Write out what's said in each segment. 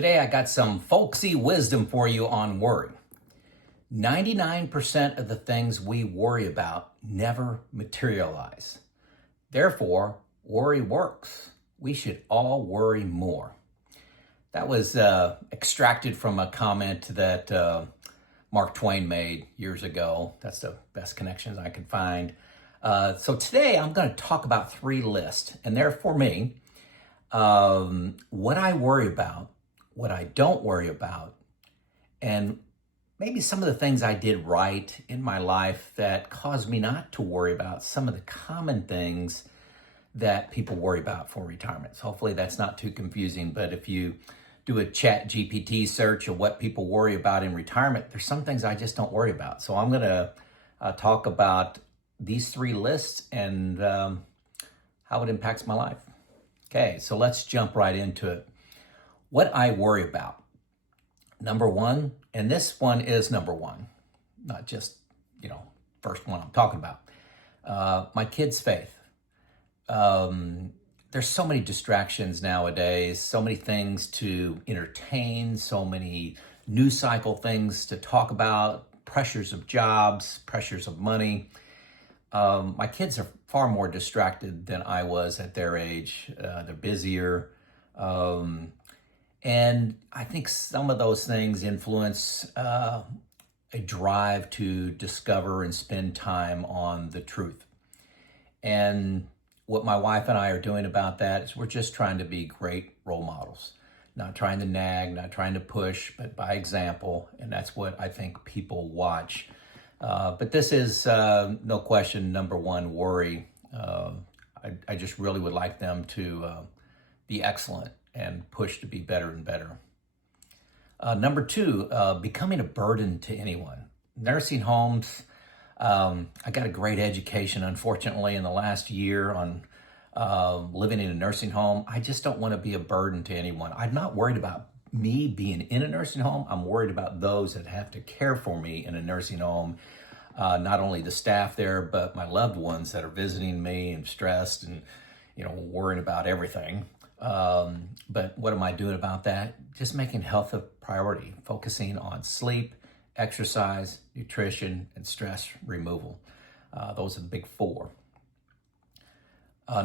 Today I got some folksy wisdom for you on worry. 99% of the things we worry about never materialize. Therefore, worry works. We should all worry more. That was extracted from a comment that Mark Twain made years ago. That's the best connections I could find. So today I'm going to talk about 3 lists, and they're for me. What I worry about, what I don't worry about, and maybe some of the things I did right in my life that caused me not to worry about some of the common things that people worry about for retirement. So hopefully that's not too confusing, but if you do a chat GPT search of what people worry about in retirement, there's some things I just don't worry about. So I'm going to talk about these 3 lists and how it impacts my life. Okay, so let's jump right into it. What I worry about. Number 1, and this one is number 1, not just, first one I'm talking about. My kids' faith. There's so many distractions nowadays, so many things to entertain, so many news cycle things to talk about, pressures of jobs, pressures of money. My kids are far more distracted than I was at their age. They're busier. And I think some of those things influence a drive to discover and spend time on the truth. And what my wife and I are doing about that is we're just trying to be great role models. Not trying to nag, not trying to push, but by example. And that's what I think people watch. But this is, no question, number 1, worry. I just really would like them to be excellent and push to be better and better. Number 2, becoming a burden to anyone. Nursing homes, I got a great education, unfortunately, in the last year on living in a nursing home. I just don't want to be a burden to anyone. I'm not worried about me being in a nursing home. I'm worried about those that have to care for me in a nursing home. Not only the staff there, but my loved ones that are visiting me and stressed and, worrying about everything. But what am I doing about that? Just making health a priority, focusing on sleep, exercise, nutrition, and stress removal. Those are the big 4.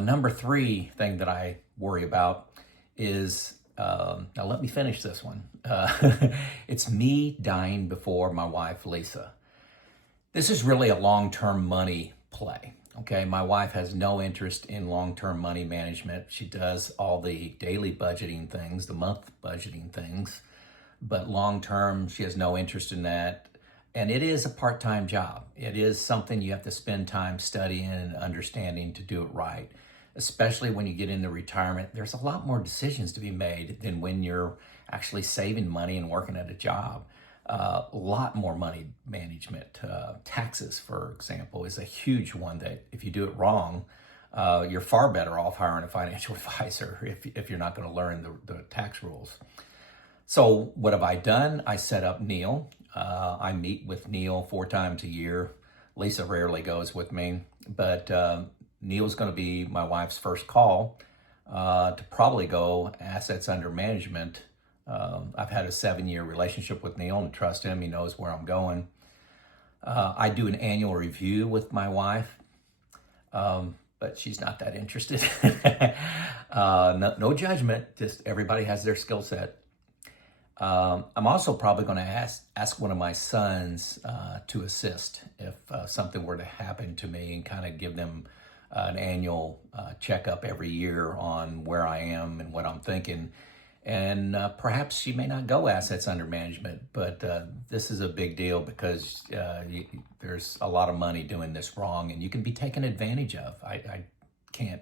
Number 3 thing that I worry about is, now let me finish this one. It's me dying before my wife, Lisa. This is really a long-term money play. Okay, my wife has no interest in long-term money management. She does all the daily budgeting things, the month budgeting things, but long-term, she has no interest in that. And it is a part-time job. It is something you have to spend time studying and understanding to do it right, especially when you get into retirement. There's a lot more decisions to be made than when you're actually saving money and working at a job. A lot more money management. Taxes, for example, is a huge one that if you do it wrong, you're far better off hiring a financial advisor if you're not going to learn the tax rules. So what have I done? I set up Neil. I meet with Neil 4 times a year. Lisa rarely goes with me, but Neil's going to be my wife's first call to probably go assets under management. I've had a 7-year relationship with Neil and trust him. He knows where I'm going. I do an annual review with my wife, but she's not that interested. No judgment, just everybody has their skill set. I'm also probably going to ask one of my sons to assist if something were to happen to me and kind of give them an annual checkup every year on where I am and what I'm thinking. And perhaps she may not go assets under management, but this is a big deal because there's a lot of money doing this wrong and you can be taken advantage of. I can't,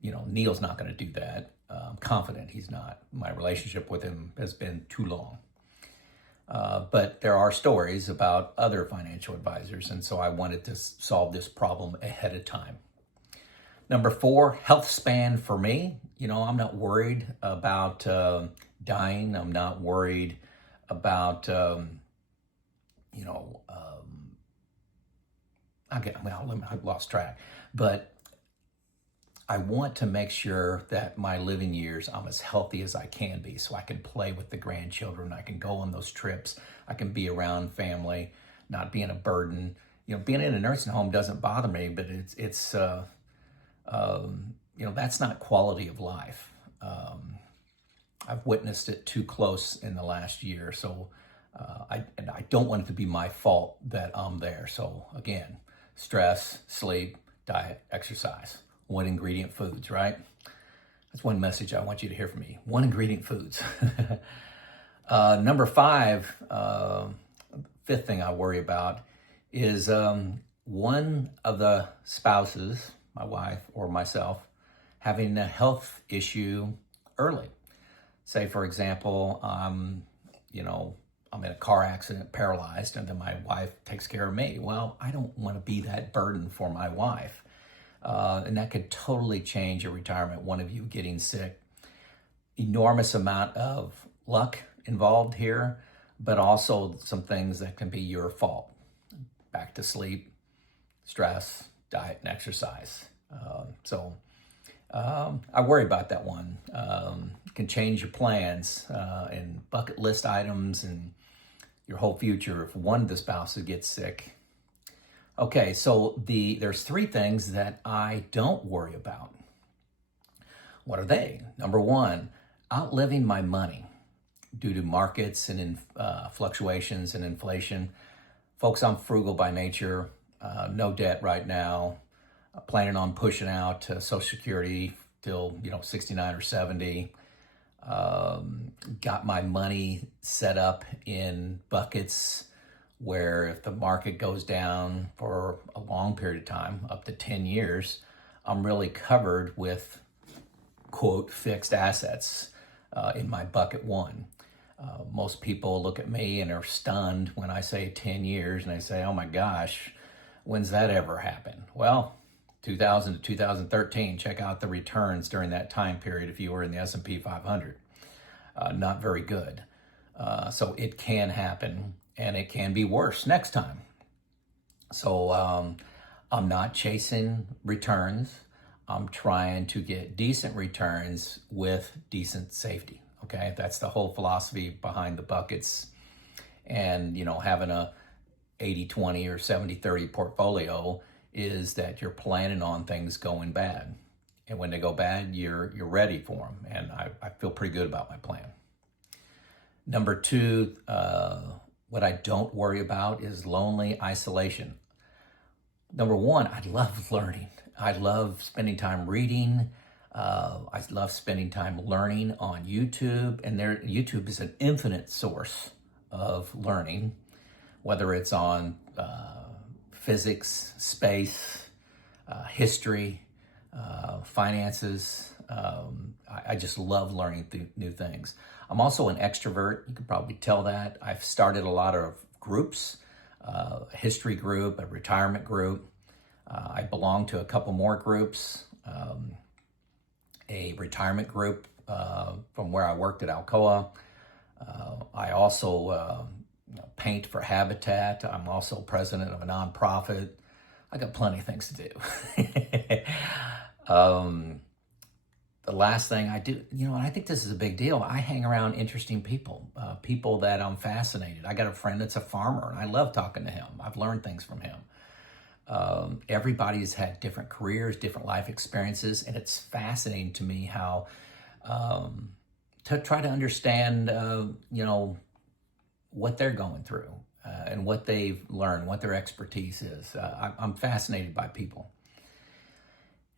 Neil's not going to do that. I'm confident he's not. My relationship with him has been too long. But there are stories about other financial advisors, and so I wanted to solve this problem ahead of time. Number 4, health span for me. I'm not worried about dying. I'm not worried about, I've lost track. But I want to make sure that my living years, I'm as healthy as I can be, so I can play with the grandchildren, I can go on those trips, I can be around family, not being a burden. Being in a nursing home doesn't bother me, but that's not quality of life. I've witnessed it too close in the last year, so I don't want it to be my fault that I'm there. So again, stress, sleep, diet, exercise, one ingredient foods, right? That's one message I want you to hear from me. One ingredient foods. Number 5, fifth thing I worry about is one of the spouses, my wife or myself, having a health issue early. Say, for example, I'm in a car accident, paralyzed, and then my wife takes care of me. Well, I don't want to be that burden for my wife. And that could totally change your retirement, one of you getting sick. Enormous amount of luck involved here, but also some things that can be your fault. Back to sleep, stress, diet, and exercise. I worry about that one. It can change your plans and bucket list items and your whole future if one of the spouses gets sick. Okay, so there's 3 things that I don't worry about. What are they? Number 1, outliving my money due to markets and fluctuations and inflation. Folks, I'm frugal by nature, no debt right now, planning on pushing out to Social Security till 69 or 70. Got my money set up in buckets where if the market goes down for a long period of time, up to 10 years, I'm really covered with, quote, fixed assets in my bucket 1. Most people look at me and are stunned when I say 10 years, and they say, oh my gosh, when's that ever happen? Well, 2000 to 2013, check out the returns during that time period if you were in the S&P 500. Not very good. So it can happen, and it can be worse next time. So I'm not chasing returns. I'm trying to get decent returns with decent safety. Okay, that's the whole philosophy behind the buckets. And having a 80-20 or 70-30 portfolio is that you're planning on things going bad. And when they go bad, you're ready for them. And I feel pretty good about my plan. Number 2, what I don't worry about is lonely isolation. Number 1, I love learning. I love spending time reading. I love spending time learning on YouTube. And YouTube is an infinite source of learning, whether it's on physics, space, history, finances. I just love learning new things. I'm also an extrovert. You could probably tell that. I've started a lot of groups, a history group, a retirement group. I belong to a couple more groups, a retirement group from where I worked at Alcoa. I also paint for Habitat. I'm also president of a nonprofit. I got plenty of things to do. The last thing I do, and I think this is a big deal, I hang around interesting people, people that I'm fascinated. I got a friend that's a farmer, and I love talking to him. I've learned things from him. Everybody's had different careers, different life experiences, and it's fascinating to me how to try to understand, what they're going through and what they've learned, what their expertise is. I'm fascinated by people.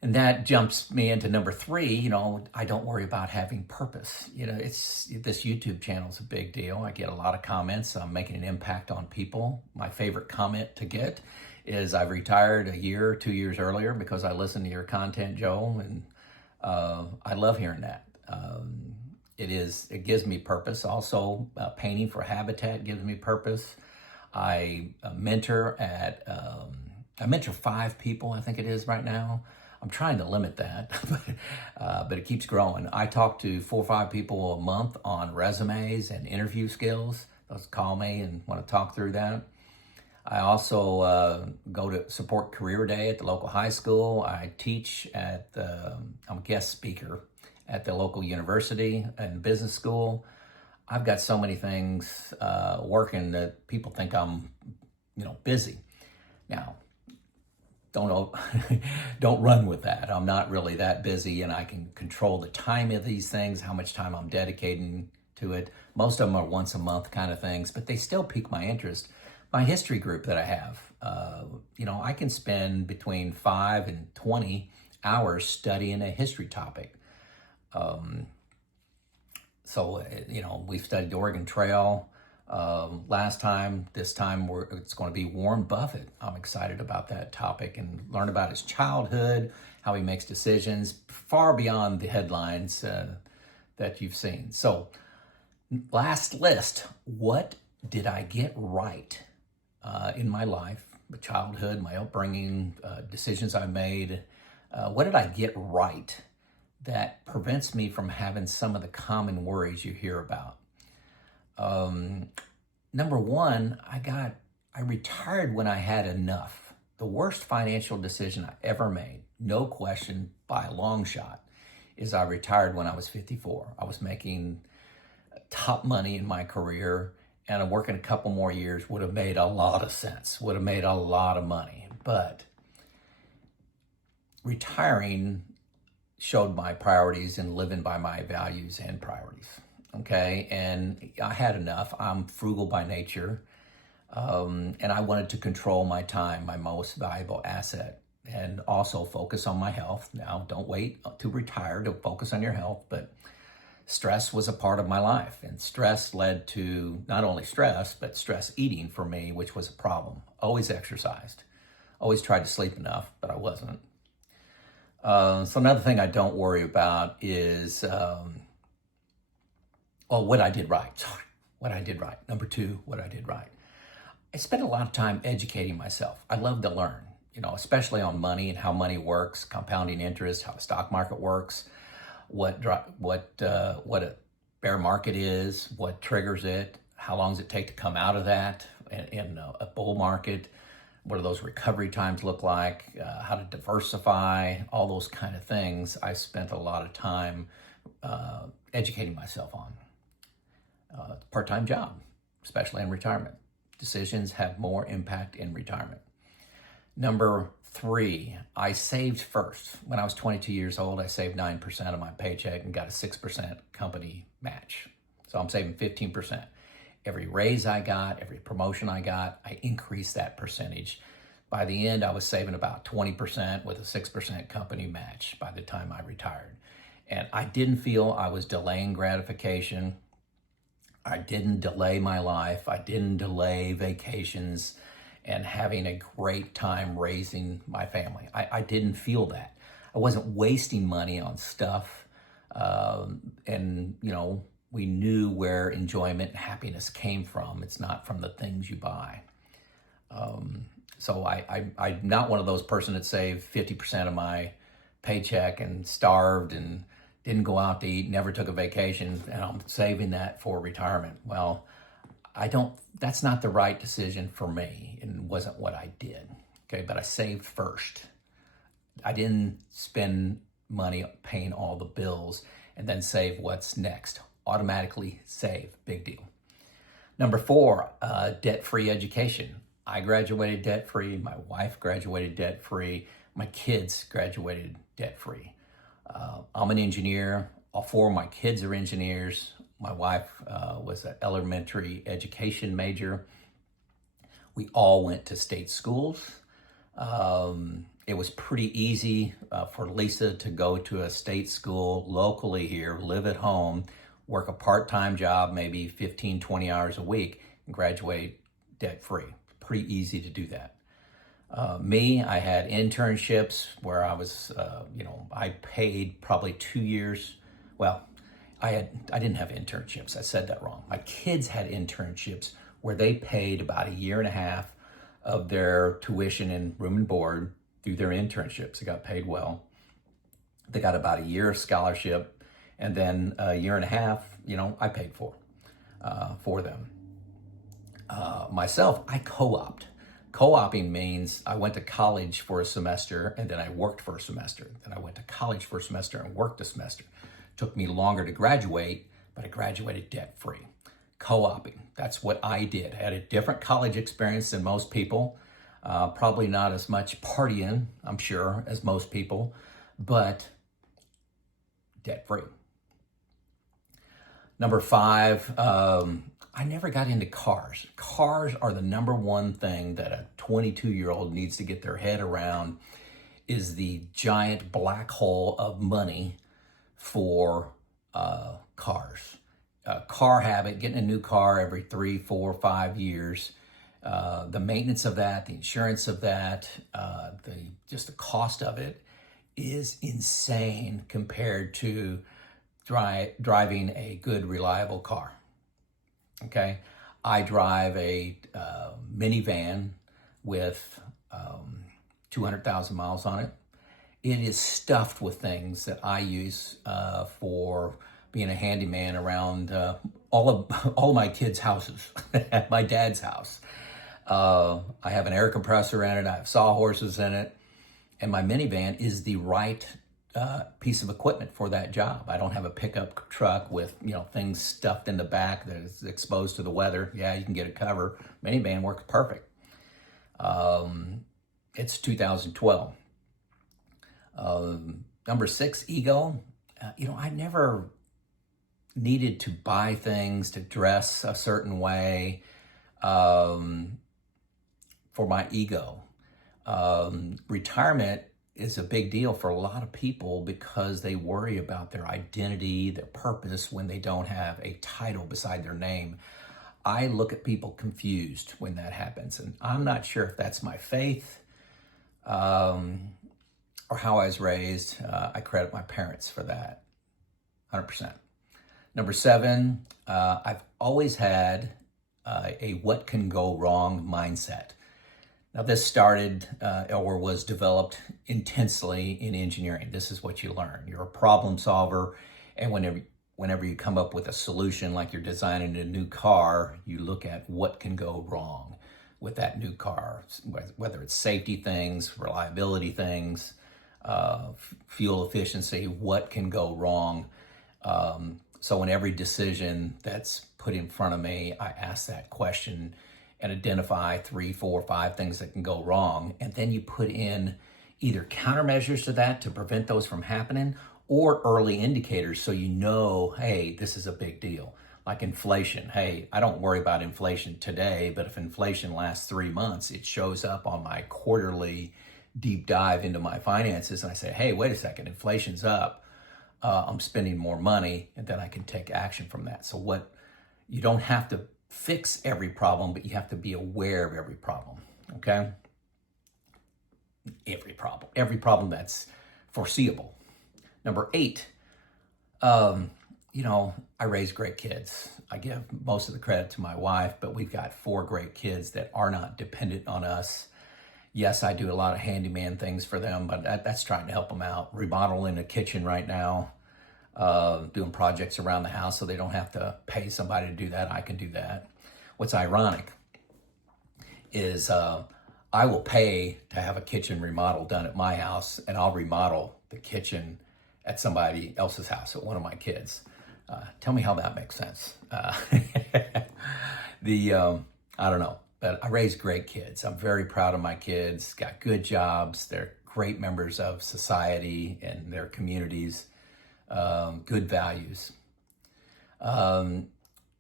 And that jumps me into number 3, I don't worry about having purpose. This YouTube channel is a big deal. I get a lot of comments. I'm making an impact on people. My favorite comment to get is I've retired a year or 2 years earlier because I listen to your content, Joel, and I love hearing that. It gives me purpose. Also, painting for Habitat gives me purpose. I mentor 5 people, I think it is right now. I'm trying to limit that, but it keeps growing. I talk to 4 or 5 people a month on resumes and interview skills. They'll call me and want to talk through that. I also go to support Career Day at the local high school. I teach I'm a guest speaker at the local university and business school. I've got so many things working that people think I'm, busy. Now, don't don't run with that. I'm not really that busy, and I can control the time of these things, how much time I'm dedicating to it. Most of them are once a month kind of things, but they still pique my interest. My history group that I have, I can spend between 5 and 20 hours studying a history topic. We studied the Oregon Trail last time. This time it's going to be Warren Buffett. I'm excited about that topic and learn about his childhood, how he makes decisions far beyond the headlines that you've seen. So, last list, what did I get right in my life, my childhood, my upbringing, decisions I made? What did I get right that prevents me from having some of the common worries you hear about? Number one, I retired when I had enough. The worst financial decision I ever made, no question, by a long shot, is I retired when I was 54. I was making top money in my career, and working a couple more years would have made a lot of sense, would have made a lot of money. But retiring showed my priorities and living by my values and priorities. Okay, and I had enough. I'm frugal by nature, and I wanted to control my time, my most valuable asset, and also focus on my health. Now, don't wait to retire to focus on your health, but stress was a part of my life, and stress led to not only stress, but stress eating for me, which was a problem. Always exercised, always tried to sleep enough, but I wasn't. So another thing I don't worry about is, what I did right. Sorry, what I did right. Number two, what I did right. I spent a lot of time educating myself. I love to learn, especially on money and how money works, compounding interest, how the stock market works, what a bear market is, what triggers it, how long does it take to come out of that in a bull market, what do those recovery times look like, how to diversify, all those kind of things. I spent a lot of time educating myself on. Part-time job, especially in retirement. Decisions have more impact in retirement. Number three, I saved first. When I was 22 years old, I saved 9% of my paycheck and got a 6% company match. So I'm saving 15%. Every raise I got, every promotion I got, I increased that percentage. By the end, I was saving about 20% with a 6% company match by the time I retired. And I didn't feel I was delaying gratification. I didn't delay my life. I didn't delay vacations and having a great time raising my family. I didn't feel that. I wasn't wasting money on stuff. We knew where enjoyment and happiness came from. It's not from the things you buy. So I'm not one of those person that saved 50% of my paycheck and starved and didn't go out to eat, never took a vacation, and I'm saving that for retirement. Well, that's not the right decision for me, and wasn't what I did. Okay, but I saved first. I didn't spend money paying all the bills and then save what's next. Automatically save, big deal. Number four, debt-free education. I graduated debt-free, my wife graduated debt-free, my kids graduated debt-free. I'm an engineer. All four of my kids are engineers. My wife was an elementary education major. We all went to state schools. It was pretty easy for Lisa to go to a state school locally here, live at home, work a part-time job, maybe 15, 20 hours a week, and graduate debt-free. Pretty easy to do that. I had internships where I was, I paid probably 2 years. Well, I didn't have internships. I said that wrong. My kids had internships where they paid about a year and a half of their tuition and room and board through their internships. They got paid well. They got about a year of scholarship, and then a year and a half, I paid for them. Myself, I co-opt. Co-oping means I went to college for a semester and then I worked for a semester. Then I went to college for a semester and worked a semester. Took me longer to graduate, but I graduated debt-free. Co-oping, that's what I did. I had a different college experience than most people. Probably not as much partying, I'm sure, as most people, but debt-free. Number 5, I never got into cars. Cars are the number one thing that a 22-year-old needs to get their head around, is the giant black hole of money for cars. Car habit, getting a new car every 3, 4, 5 years. The maintenance of that, the insurance of that, just the cost of it is insane compared to driving a good, reliable car. Okay, I drive a minivan with 200,000 miles on it. It is stuffed with things that I use for being a handyman around all of my kids' houses, at my dad's house. I have an air compressor in it, I have sawhorses in it, and my minivan is the right piece of equipment for that job. I don't have a pickup truck with, things stuffed in the back that is exposed to the weather. Yeah, you can get a cover. Minivan works perfect. It's 2012. Number 6, ego. I never needed to buy things, to dress a certain way for my ego. Retirement is a big deal for a lot of people because they worry about their identity, their purpose when they don't have a title beside their name. I look at people confused when that happens, and I'm not sure if that's my faith or how I was raised. I credit my parents for that, 100%. Number 7, I've always had a what can go wrong mindset. Now, this started or was developed intensely in engineering. This is what you learn. You're a problem solver, and whenever you come up with a solution, like you're designing a new car, you look at what can go wrong with that new car, whether it's safety things, reliability things, fuel efficiency, what can go wrong. So in every decision that's put in front of me, I ask that question and identify 3, 4, 5 things that can go wrong. And then you put in either countermeasures to that to prevent those from happening, or early indicators so you know, hey, this is a big deal. Like inflation. Hey, I don't worry about inflation today, but if inflation lasts 3 months, it shows up on my quarterly deep dive into my finances. And I say, hey, wait a second, inflation's up. I'm spending more money, and then I can take action from that. So you don't have to fix every problem, but you have to be aware of every problem, okay? Every problem that's foreseeable. Number 8, I raise great kids. I give most of the credit to my wife, but we've got 4 great kids that are not dependent on us. Yes, I do a lot of handyman things for them, but that's trying to help them out. Remodeling a kitchen right now, doing projects around the house so they don't have to pay somebody to do that. I can do that. What's ironic is I will pay to have a kitchen remodel done at my house, and I'll remodel the kitchen at somebody else's house, at one of my kids. Tell me how that makes sense. I don't know, but I raise great kids. I'm very proud of my kids, got good jobs. They're great members of society and their communities, good values.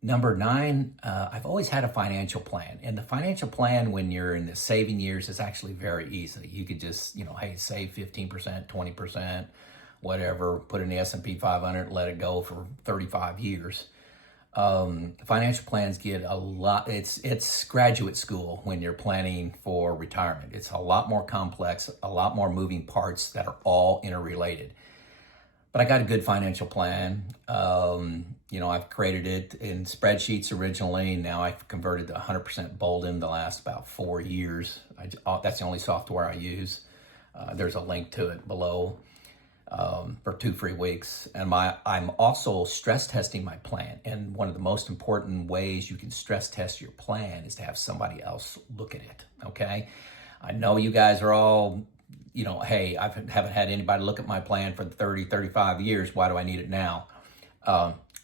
Number 9, I've always had a financial plan. And the financial plan when you're in the saving years is actually very easy. You could just, hey, save 15%, 20%, whatever, put in the S&P 500, let it go for 35 years. Financial plans get a lot, it's graduate school when you're planning for retirement. It's a lot more complex, a lot more moving parts that are all interrelated. But I got a good financial plan. I've created it in spreadsheets originally. Now I've converted to 100% Boldin the last about 4 years. That's the only software I use. There's a link to it below. for 2 free weeks. And I'm also stress testing my plan. And one of the most important ways you can stress test your plan is to have somebody else look at it, okay? I know you guys are all, hey, I haven't had anybody look at my plan for 30, 35 years. Why do I need it now?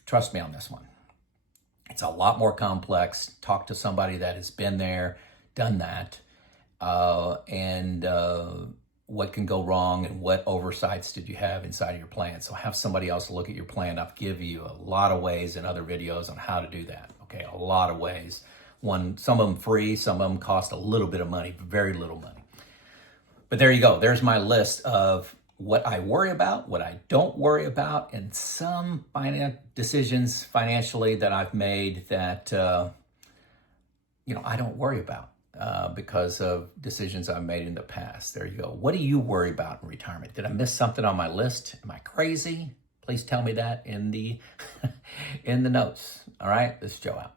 Trust me on this one. It's a lot more complex. Talk to somebody that has been there, done that, and what can go wrong and what oversights did you have inside of your plan. So have somebody else look at your plan. I've given you a lot of ways in other videos on how to do that. Okay, a lot of ways. Some of them free, some of them cost a little bit of money, very little money. But there you go. There's my list of what I worry about, what I don't worry about, and some decisions financially that I've made that, I don't worry about because of decisions I've made in the past. There you go. What do you worry about in retirement? Did I miss something on my list? Am I crazy? Please tell me that in the, in the notes. All right, this is Joe out.